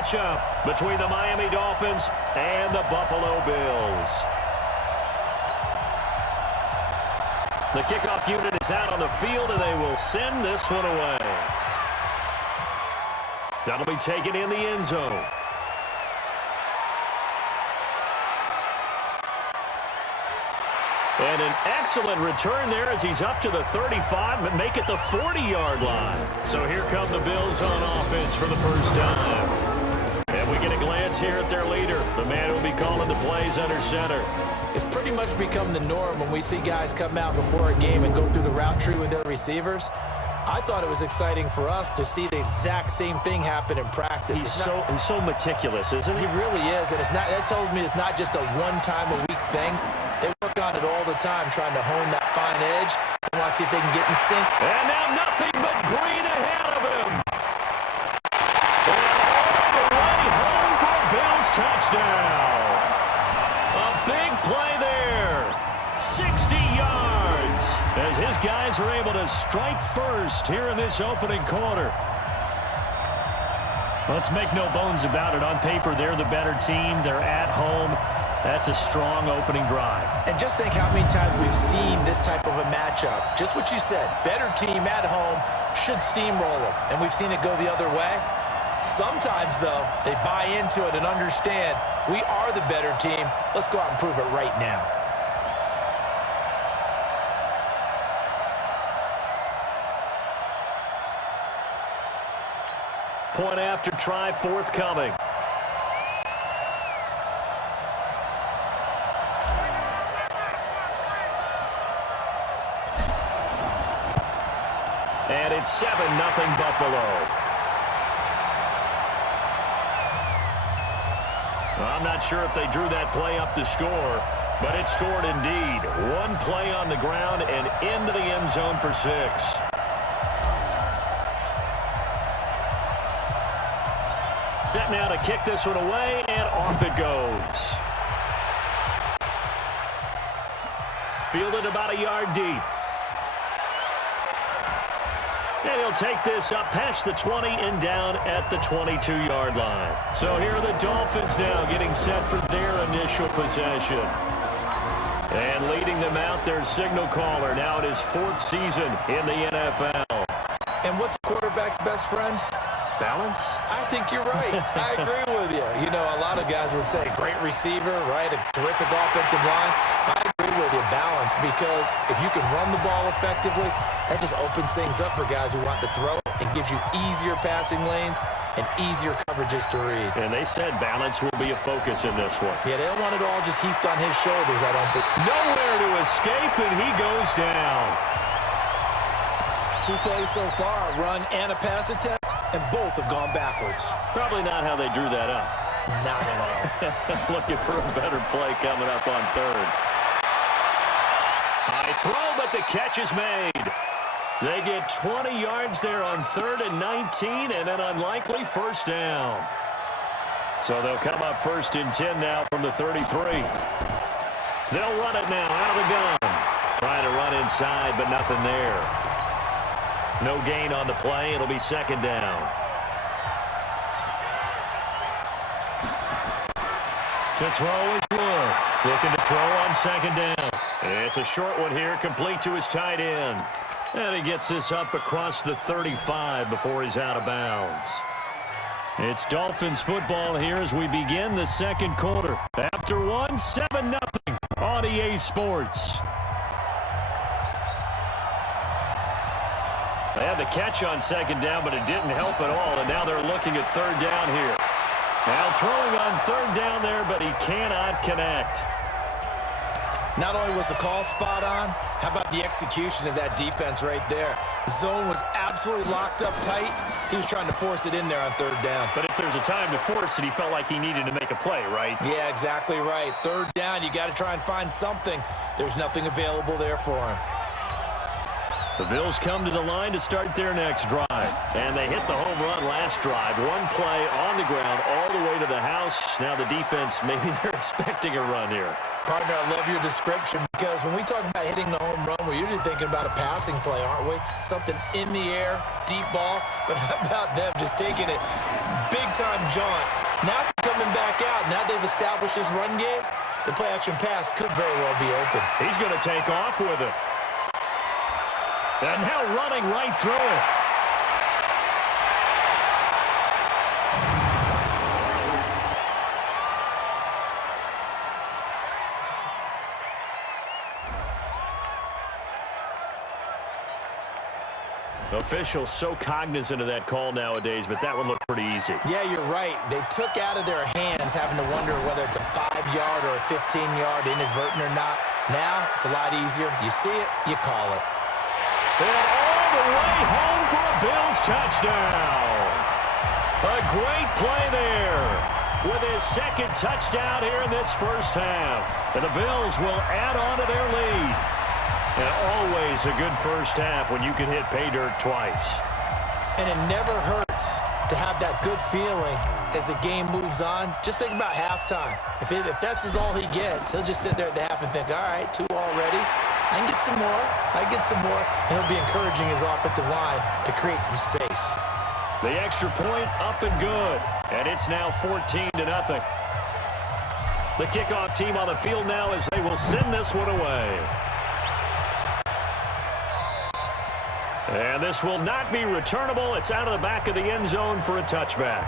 matchup between the Miami Dolphins and the Buffalo Bills. The kickoff unit is out on the field, and they will send this one away. That'll be taken in the end zone. And an excellent return there as he's up to the 35, but make it the 40-yard line. So here come the Bills on offense for the first time. And we get a glance here at their leader, the man who will be calling the plays under center. It's pretty much become the norm when we see guys come out before a game and go through the route tree with their receivers. I thought it was exciting for us to see the exact same thing happen in practice. He's so meticulous, isn't he? He really is, and that tells me it's not just a one-time-a-week thing. They work on it all the time, trying to hone that fine edge. They want to see if they can get in sync. And now nothing but green ahead of him. And all the way home for a Bills touchdown. A big play there. 60 yards as his guys are able to strike first here in this opening quarter. Let's make no bones about it. On paper, they're the better team. They're at home. That's a strong opening drive. And just think how many times we've seen this type of a matchup. Just what you said, better team at home should steamroll them. And we've seen it go the other way. Sometimes, though, they buy into it and understand we are the better team. Let's go out and prove it right now. Point after try forthcoming. And it's 7-0 Buffalo. Well, I'm not sure if they drew that play up to score, but it scored indeed. One play on the ground and into the end zone for 6. Set now to kick this one away, and off it goes. Fielded about a yard deep. And he'll take this up past the 20 and down at the 22-yard line. So here are the Dolphins now getting set for their initial possession. And leading them out, their signal caller, now in his 4th season in the NFL. And what's a quarterback's best friend? Balance? I think you're right. I agree with you. You know, a lot of guys would say great receiver, right? A terrific offensive line. I agree with you, balance, because if you can run the ball effectively, that just opens things up for guys who want to throw and gives you easier passing lanes and easier coverages to read. And they said balance will be a focus in this one. Yeah, they don't want it all just heaped on his shoulders, I don't think. Nowhere to escape, and he goes down. 2 plays so far, a run and a pass attempt, and both have gone backwards. Probably not how they drew that up. Not at all. Looking for a better play coming up on 3rd. High throw, but the catch is made. They get 20 yards there on 3rd and 19, and an unlikely first down. So they'll come up 1st and 10 now from the 33. They'll run it now out of the gun. Trying to run inside, but nothing there. No gain on the play. It'll be 2nd down. To throw is Wood. Looking to throw on 2nd down. It's a short one here, complete to his tight end. And he gets this up across the 35 before he's out of bounds. It's Dolphins football here as we begin the 2nd quarter. After one, 7-0 on EA Sports. They had the catch on 2nd down, but it didn't help at all, and now they're looking at 3rd down here. Now throwing on 3rd down there, but he cannot connect. Not only was the call spot on, how about the execution of that defense right there? The zone was absolutely locked up tight. He was trying to force it in there on 3rd down. But if there's a time to force it, he felt like he needed to make a play, right? Yeah, exactly right. 3rd down, you got to try and find something. There's nothing available there for him. The Bills come to the line to start their next drive. And they hit the home run last drive. One play on the ground all the way to the house. Now the defense, maybe they're expecting a run here. Partner, I love your description because when we talk about hitting the home run, we're usually thinking about a passing play, aren't we? Something in the air, deep ball. But how about them just taking it big-time jaunt. Now coming back out, now they've established this run game, the play-action pass could very well be open. He's going to take off with it. And now running right through it. Officials so cognizant of that call nowadays, but that one looked pretty easy. Yeah, you're right. They took out of their hands having to wonder whether it's a 5-yard or a 15-yard inadvertent or not. Now, it's a lot easier. You see it, you call it. And all the way home for a Bills touchdown. A great play there with his second touchdown here in this first half. And the Bills will add on to their lead. And always a good first half when you can hit pay dirt twice. And it never hurts to have that good feeling as the game moves on. Just think about halftime. If that's all he gets, he'll just sit there at the half and think, all right, 2 already. I can get some more. I can get some more. And he'll be encouraging his offensive line to create some space. The extra point up and good. And it's now 14-0. The kickoff team on the field now as they will send this one away. And this will not be returnable. It's out of the back of the end zone for a touchback.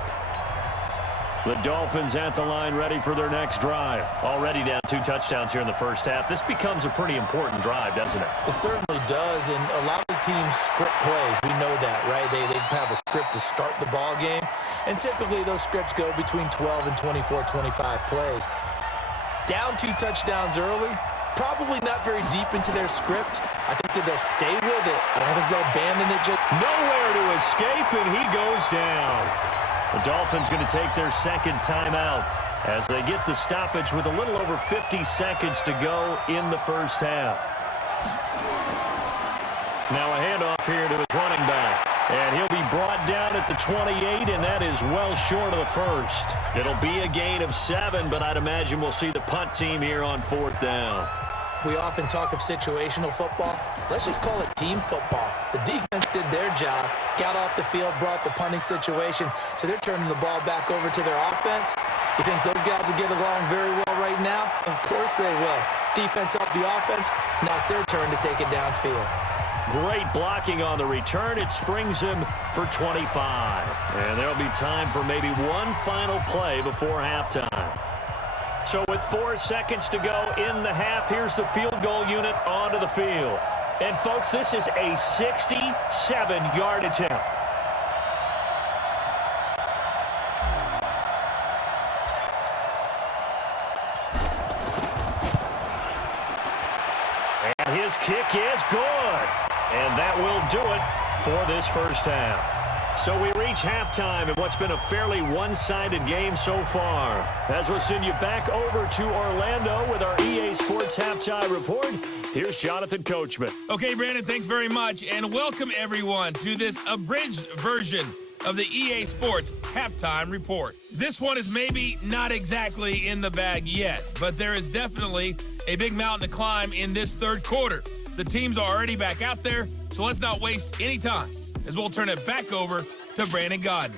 The Dolphins at the line ready for their next drive. Already down 2 touchdowns here in the first half. This becomes a pretty important drive, doesn't it? It certainly does, and a lot of the teams script plays. We know that, right? They have a script to start the ball game, and typically those scripts go between 12 and 24, 25 plays. Down 2 touchdowns early, probably not very deep into their script. I think that they'll stay with it. I don't think they'll abandon it. Just nowhere to escape, and he goes down. The Dolphins going to take their second timeout as they get the stoppage with a little over 50 seconds to go in the first half. Now a handoff here to his running back. And he'll be brought down at the 28, and that is well short of the first. It'll be a gain of 7, but I'd imagine we'll see the punt team here on 4th down. We often talk of situational football. Let's just call it team football. The defense did their job, got off the field, brought the punting situation, so they're turning the ball back over to their offense. You think those guys will get along very well right now? Of course they will. Defense helped the offense. Now it's their turn to take it downfield. Great blocking on the return. It springs him for 25. And there'll be time for maybe one final play before halftime. So with 4 seconds to go in the half, here's the field goal unit onto the field. And, folks, this is a 67-yard attempt. And his kick is good. And that will do it for this first half. So we reach halftime in what's been a fairly one-sided game so far. As we'll send you back over to Orlando with our EA Sports Halftime Report, here's Jonathan Coachman. Okay, Brandon, thanks very much. And welcome, everyone, to this abridged version of the EA Sports Halftime Report. This one is maybe not exactly in the bag yet, but there is definitely a big mountain to climb in this third quarter. The teams are already back out there, so let's not waste any time as we'll turn it back over to Brandon Godden.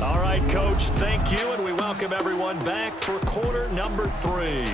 All right, Coach, thank you, and we welcome everyone back for quarter number 3.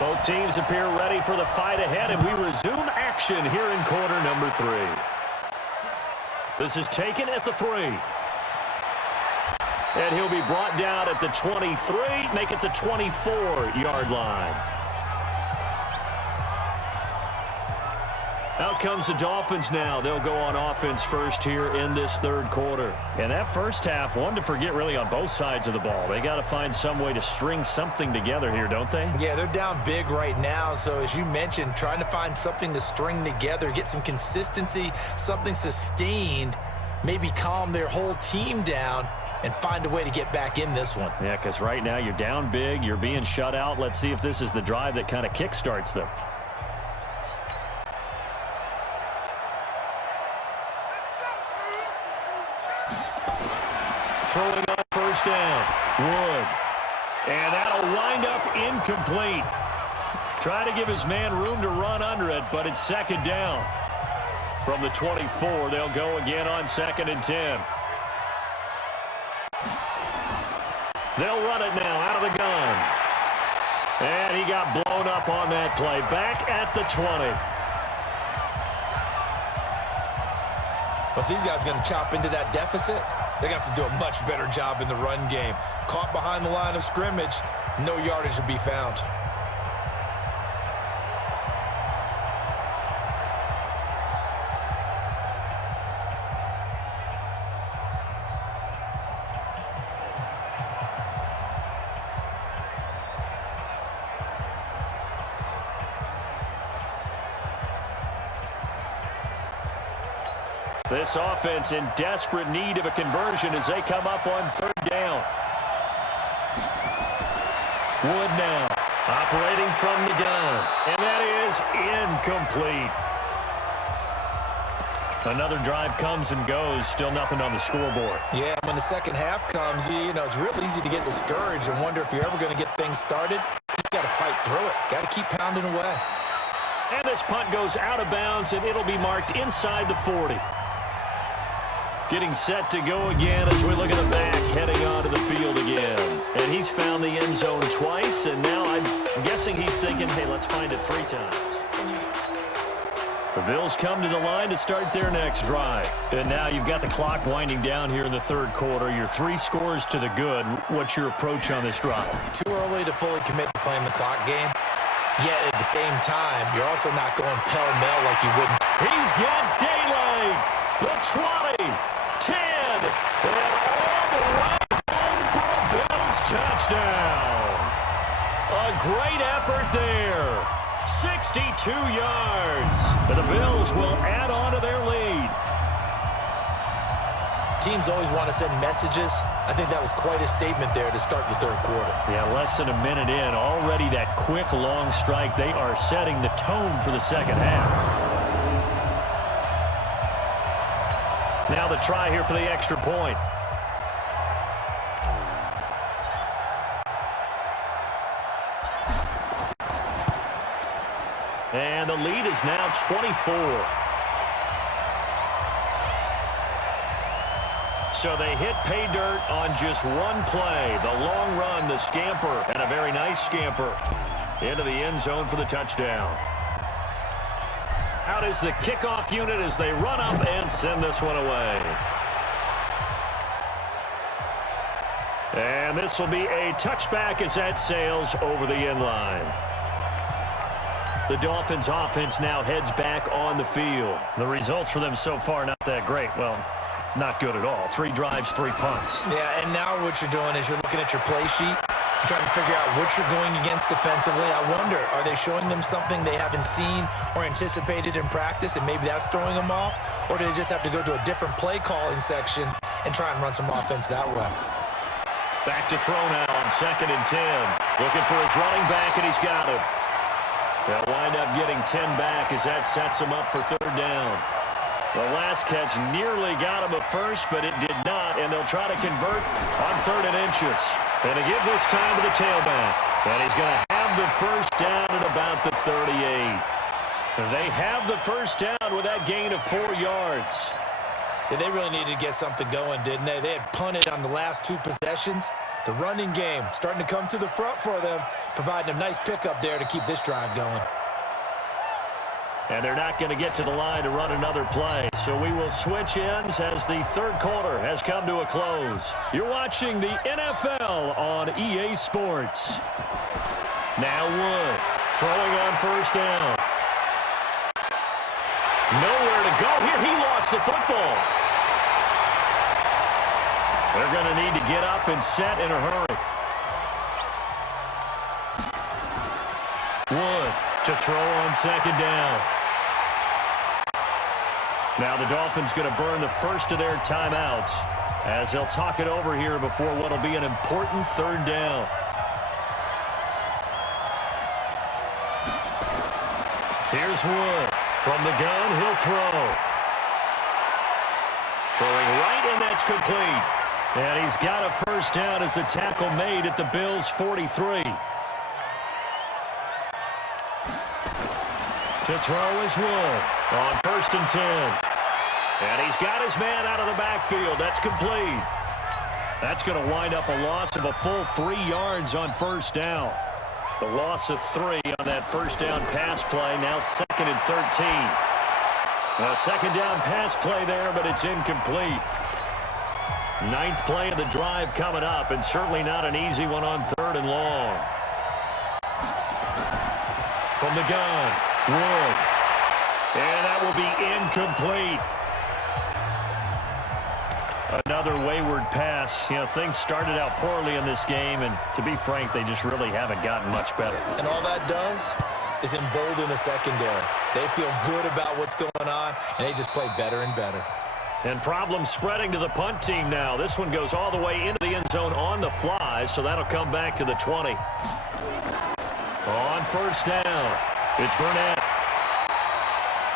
Both teams appear ready for the fight ahead, and we resume action. action here in quarter number 3. This is taken at the 3. And he'll be brought down at the 23, make it the 24-yard line. Out comes the Dolphins now. They'll go on offense first here in this third quarter. And that first half, one to forget really on both sides of the ball. They got to find some way to string something together here, don't they? Yeah, they're down big right now. So as you mentioned, trying to find something to string together, get some consistency, something sustained, maybe calm their whole team down and find a way to get back in this one. Yeah, because right now you're down big, you're being shut out. Let's see if this is the drive that kind of kickstarts them. Throwing on first down, Wood. And that'll wind up incomplete. Try to give his man room to run under it, but it's second down. From the 24, they'll go again on 2nd and 10. They'll run it now out of the gun. And he got blown up on that play. Back at the 20. But these guys are going to chop into that deficit. They got to do a much better job in the run game. Caught behind the line of scrimmage, no yardage to be found. This offense in desperate need of a conversion as they come up on 3rd down. Wood now operating from the gun. And that is incomplete. Another drive comes and goes. Still nothing on the scoreboard. Yeah, when the second half comes, it's real easy to get discouraged and wonder if you're ever going to get things started. You just got to fight through it. Got to keep pounding away. And this punt goes out of bounds, and it'll be marked inside the 40. Getting set to go again as we look at the back, heading onto the field again. And he's found the end zone twice, and now I'm guessing he's thinking, hey, let's find it 3 times. The Bills come to the line to start their next drive. And now you've got the clock winding down here in the 3rd quarter. Your 3 scores to the good. What's your approach on this drive? Too early to fully commit to playing the clock game. Yet at the same time, you're also not going pell-mell like you wouldn't. He's got daylight. The 20. 10, and all the way home for a Bills touchdown. A great effort there. 62 yards. And the Bills will add on to their lead. Teams always want to send messages. I think that was quite a statement there to start the 3rd quarter. Yeah, less than a minute in. Already that quick, long strike. They are setting the tone for the second half. Now the try here for the extra point. And the lead is now 24. So they hit pay dirt on just one play. The long run, the scamper, and a very nice scamper into the end zone for the touchdown. Out is the kickoff unit as they run up and send this one away. And this will be a touchback as that sails over the end line. The Dolphins offense now heads back on the field. The results for them so far not that great. Well, not good at all. 3 drives, 3 punts. Yeah, and now what you're doing is you're looking at your play sheet, trying to figure out what you're going against defensively. I wonder, are they showing them something they haven't seen or anticipated in practice, and maybe that's throwing them off? Or do they just have to go to a different play calling section and try and run some offense that way? Back to throw now on 2nd and 10. Looking for his running back, and he's got him. They'll wind up getting 10 back as that sets him up for 3rd down. The last catch nearly got him at first, but it did not, and they'll try to convert on 3rd and inches. And to give this time to the tailback. And he's going to have the first down at about the 38. They have the first down with that gain of 4 yards. Yeah, they really needed to get something going, didn't they? They had punted on the last 2 possessions. The running game starting to come to the front for them, providing a nice pickup there to keep this drive going. And they're not going to get to the line to run another play. So we will switch ends as the third quarter has come to a close. You're watching the NFL on EA Sports. Now Wood throwing on first down. Nowhere to go here. He lost the football. They're going to need to get up and set in a hurry. Wood to throw on second down. Now the Dolphins going to burn the first of their timeouts as they'll talk it over here before what will be an important third down. Here's Wood. From the gun, he'll throw. Throwing right, and that's complete. And he's got a first down as the tackle made at the Bills' 43. To throw is Wood on 1st and 10. And he's got his man out of the backfield. That's complete. That's going to wind up a loss of a full 3 yards on first down. The loss of 3 on that first down pass play. Now 2nd and 13. A second down pass play there, but it's incomplete. 9th play of the drive coming up, and certainly not an easy one on 3rd and long. From the gun, Wood. And that will be incomplete. Another wayward pass. You know, things started out poorly in this game, and to be frank, they just really haven't gotten much better. And all that does is embolden the secondary. They feel good about what's going on, and they just play better and better. And problems spreading to the punt team now. This one goes all the way into the end zone on the fly, so that'll come back to the 20. On first down, it's Burnett.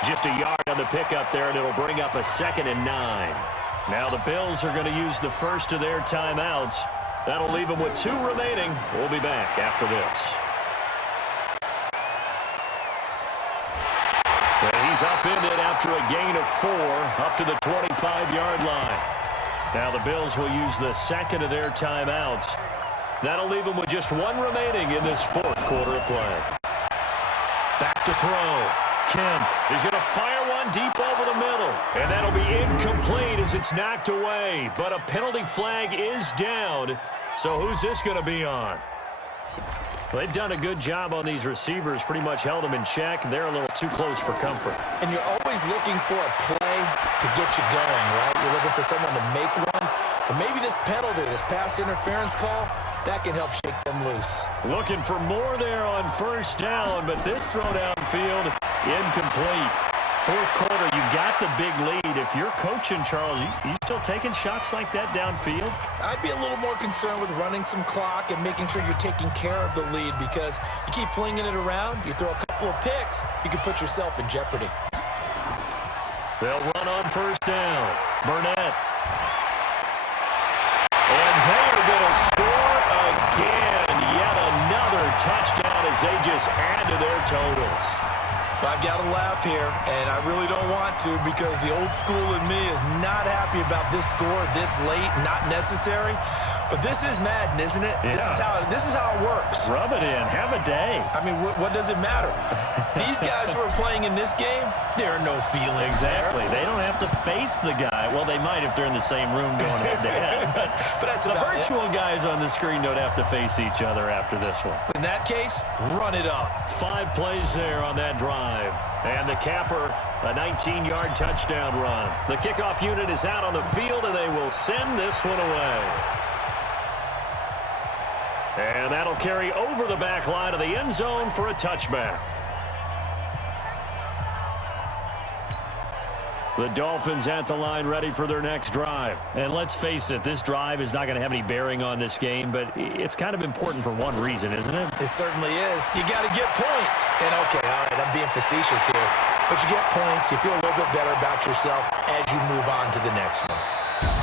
Just a yard on the pickup there, and it'll bring up a 2nd and 9. Now the Bills are going to use the first of their timeouts. That'll leave them with 2 remaining. We'll be back after this. And he's upended after a gain of 4 up to the 25-yard line. Now the Bills will use the 2nd of their timeouts. That'll leave them with just 1 remaining in this 4th quarter of play. Back to throw. Kemp is going to fire one deep over the middle. And that'll be incomplete as it's knocked away. But a penalty flag is down. So who's this going to be on? Well, they've done a good job on these receivers, pretty much held them in check. They're a little too close for comfort. And you're always looking for a play to get you going, right? You're looking for someone to make one. But maybe this penalty, this pass interference call, that can help shake them loose. Looking for more there on first down, but this throw downfield, incomplete. 4th quarter, you've got the big lead. If you're coaching, Charles, you still taking shots like that downfield? I'd be a little more concerned with running some clock and making sure you're taking care of the lead, because you keep flinging it around, you throw a couple of picks, you can put yourself in jeopardy. They'll run on first down. Burnett. And they are going to score again. Yet another touchdown as they just add to their totals. I've got to laugh here, and I really don't want to, because the old school in me is not happy about this score this late, not necessary. But this is Madden, isn't it? Yeah. This is how it works. Rub it in. Have a day. I mean, what does it matter? These guys who are playing in this game, there are no feelings Exactly. there. They don't have to face the guy. Well, they might if they're in the same room going head-to-head. But that's the about virtual guys on the screen don't have to face each other after this one. In that case, run it up. 5 plays there on that drive. And the capper, a 19-yard touchdown run. The kickoff unit is out on the field, and they will send this one away. And that'll carry over the back line of the end zone for a touchback. The Dolphins at the line ready for their next drive. And let's face it, this drive is not going to have any bearing on this game, but it's kind of important for one reason, isn't it? It certainly is. You got to get points. And, okay, all right, I'm being facetious here. But you get points, you feel a little bit better about yourself as you move on to the next one.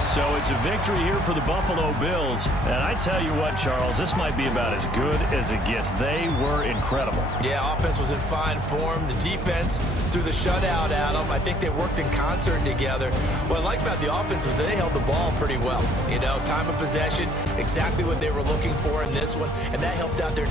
So it's a victory here for the Buffalo Bills. And I tell you what, Charles, this might be about as good as it gets. They were incredible. Yeah, offense was in fine form. The defense threw the shutout at them. I think they worked in concert together. What I like about the offense was they held the ball pretty well. You know, time of possession, exactly what they were looking for in this one. And that helped out their